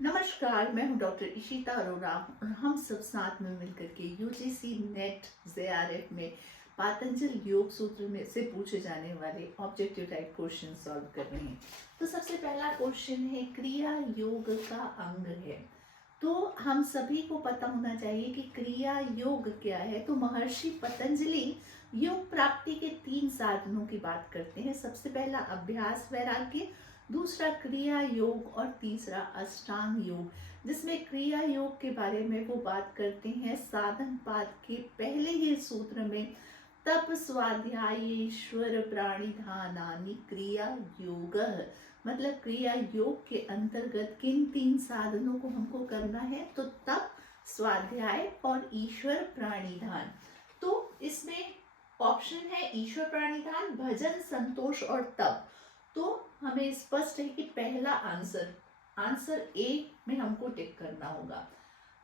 नमस्कार, मैं हूं डॉक्टर इशिता अरोरा और हम सब साथ में मिलकर के यूजीसी नेट जेआरएफ में पातंजल योग सूत्र में से पूछे जाने वाले ऑब्जेक्टिव टाइप क्वेश्चन सॉल्व कर रहे हैं। तो सबसे पहला क्वेश्चन है, क्रिया योग का अंग है। तो हम सभी को पता होना चाहिए कि क्रिया योग क्या है। तो महर्षि पतंजलि योग प्राप्ति के 3 साधनों की बात करते हैं। सबसे पहला अभ्यास वैराग्य, दूसरा क्रिया योग और तीसरा अष्टांग योग, जिसमें क्रिया योग के बारे में वो बात करते हैं साधन पाद के पहले ही सूत्र में, तप स्वाध्याय ईश्वर प्राणिधानानि क्रिया योग। मतलब क्रिया योग के अंतर्गत किन 3 साधनों को हमको करना है, तो तप, स्वाध्याय और ईश्वर प्राणिधान। तो इसमें ऑप्शन है ईश्वर प्राणिधान, भजन, संतोष और तप। तो हमें स्पष्ट है कि पहला आंसर ए में हमको टिक करना होगा।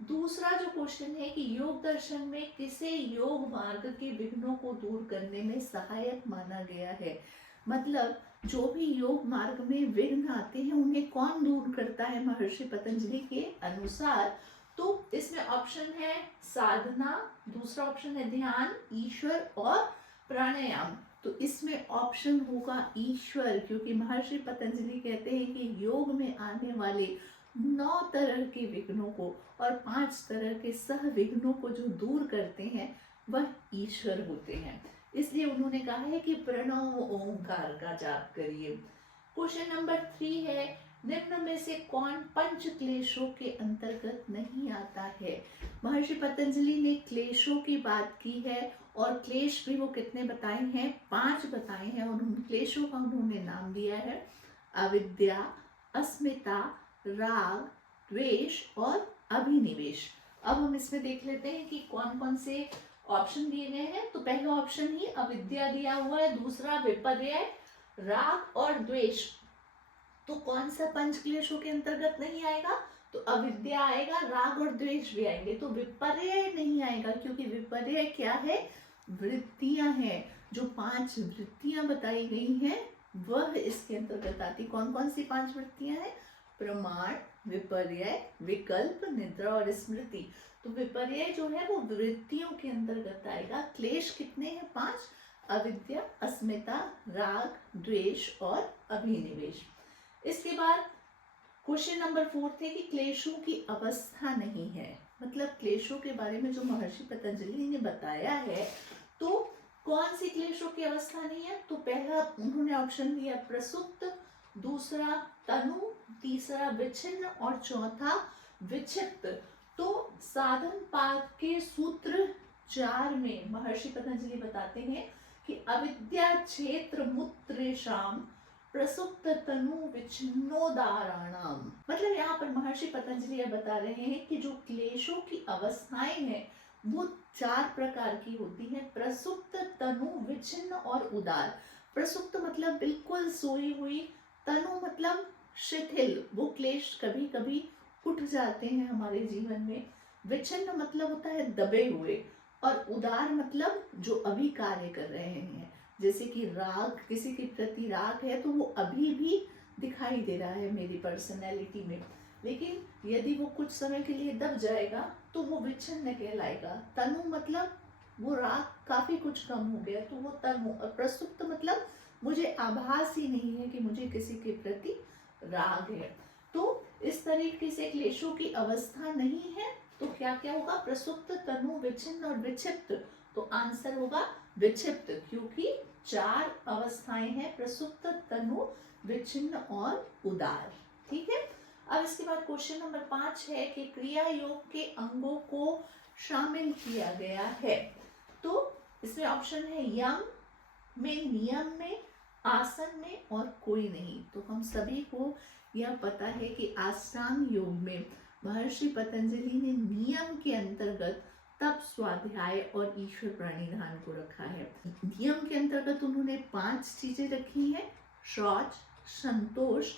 दूसरा जो क्वेश्चन है कि योग दर्शन में किसे योग मार्ग के विघ्नों को दूर करने में सहायक माना गया है। मतलब जो भी योग मार्ग में विघ्न आते हैं उन्हें कौन दूर करता है महर्षि पतंजलि के अनुसार। तो इसमें ऑप्शन है साधना, दूसरा ऑप्शन है ध्यान, ईश्वर और प्राणायाम। तो इसमें ऑप्शन होगा ईश्वर, क्योंकि महर्षि पतंजलि कहते हैं कि योग में आने वाले 9 तरह के विघ्नों को और 5 तरह के सह विघ्नों को जो दूर करते हैं वह ईश्वर होते हैं। इसलिए उन्होंने कहा है कि प्रणव ओंकार का जाप करिए। क्वेश्चन नंबर 3 है, निम्न में से कौन पंच क्लेशों के अंतर्गत नहीं आता है। महर्षि पतंजलि ने क्लेशों की बात की है और क्लेश भी वो कितने बताए हैं, 5 बताए हैं। और उन क्लेशों का उन्होंने नाम दिया है अविद्या, अस्मिता, राग, द्वेष और अभिनिवेश। अब हम इसमें देख लेते हैं कि कौन कौन से ऑप्शन दिए गए हैं। तो पहला ऑप्शन ही अविद्या दिया हुआ है, दूसरा विपर्य, राग और द्वेष। तो कौन सा पंच क्लेशों के अंतर्गत नहीं आएगा, तो अविद्या आएगा, राग और द्वेष भी आएंगे। तो विपर्य नहीं आएगा, क्योंकि विपर्य क्या है, वृत्तियां हैं। जो 5 वृत्तियां बताई गई हैं वह इसके अंतर्गत आती। कौन कौन सी 5 वृत्तियां हैं, प्रमाण, विपर्य, विकल्प, निद्रा और स्मृति। तो विपर्य जो है वो वृत्तियों के अंतर्गत आएगा। क्लेश कितने हैं, 5, अविद्या, अस्मिता, राग, द्वेष और अभिनिवेश। इसके बाद क्वेश्चन नंबर 4 थे कि क्लेशों की अवस्था नहीं है। मतलब क्लेशों के बारे में जो महर्षि पतंजलि ने बताया है, तो कौन सी क्लेशों की अवस्था नहीं है। तो पहला उन्होंने ऑप्शन दिया प्रसुप्त, दूसरा तनु, तीसरा विच्छिन्न और चौथा विक्षिप्त। तो साधन पाद के सूत्र 4 में महर्षि पतंजलि बताते हैं कि अविद्या क्षेत्र मूत्रेशाम प्रसुप्त तनु विच्छिन्नोदाहरणम। मतलब यहाँ पर महर्षि पतंजलि यह बता रहे हैं कि जो क्लेशों की अवस्थाएं हैं वो 4 प्रकार की होती हैं, प्रसुप्त, तनु, विच्छिन्न और उदार। प्रसुप्त मतलब बिल्कुल सोई हुई, तनु मतलब शिथिल, वो क्लेश कभी कभी उठ जाते हैं हमारे जीवन में, विच्छिन्न मतलब होता है दबे हुए, और उदार मतलब जो अभी कार्य कर रहे हैं। जैसे कि राग, किसी के प्रति राग है तो वो अभी भी दिखाई दे रहा है मेरी पर्सनैलिटी में, लेकिन यदि वो कुछ समय के लिए दब जाएगा तो वो विच्छिन्न कहलाएगा। तनु मतलब वो राग काफी कुछ कम हो गया तो वो तनु। और प्रसुप्त मतलब मुझे आभास ही नहीं है कि मुझे किसी के प्रति राग है। तो इस तरीके से क्लेशों की अवस्था नहीं है। तो क्या क्या होगा, प्रसुप्त, तनु, विच्छिन्न और विक्षिप्त। तो आंसर होगा विक्षिप्त, क्योंकि 4 अवस्थाएं हैं, प्रसुप्त, तनु, विच्छिन्न और उदार। ठीक है। अब इसके बाद क्वेश्चन नंबर 5 है कि क्रिया योग के अंगों को शामिल किया गया है। तो इसमें ऑप्शन है यम में, नियम में, आसन में और कोई नहीं। तो हम सभी को यह पता है कि अष्टांग योग में महर्षि पतंजलि ने नियम के अंतर्गत तप, स्वाध्याय और ईश्वर प्राणिधान को रखा है। नियम के अंतर्गत उन्होंने 5 चीजें रखी हैं, शौच, संतोष,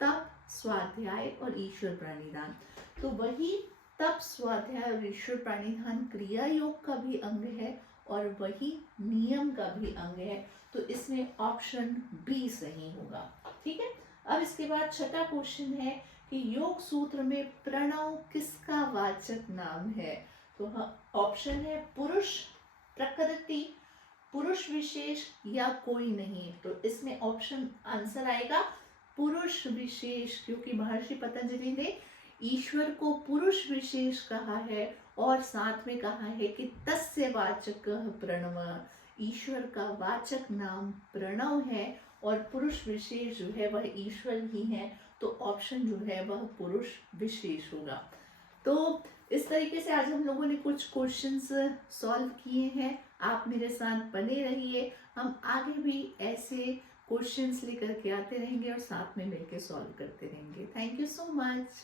तप, स्वाध्याय और ईश्वर प्राणिधान। तो वही तप, स्वाध्याय और ईश्वर प्राणिधान क्रिया योग का भी अंग है और वही नियम का भी अंग है। तो इसमें ऑप्शन बी सही होगा। ठीक है। अब इसके बाद छठा क्वेश्चन है कि योग सूत्र में प्रणव किसका वाचक नाम है। तो ऑप्शन है पुरुष, प्रकृति, पुरुष विशेष या कोई नहीं। तो इसमें ऑप्शन आंसर आएगा पुरुष विशेष, क्योंकि महर्षि पतंजलि ने ईश्वर को पुरुष विशेष कहा है और साथ में कहा है कि तस्य वाचक प्रणव, ईश्वर का वाचक नाम प्रणव है और पुरुष विशेष जो है वह ईश्वर ही है। तो ऑप्शन जो है वह पुरुष विशेष होगा। तो इस तरीके से आज हम लोगों ने कुछ क्वेश्चंस सॉल्व किए हैं। आप मेरे साथ बने रहिए, हम आगे भी ऐसे क्वेश्चंस लेकर के आते रहेंगे और साथ में मिलकर सॉल्व करते रहेंगे। Thank you so much.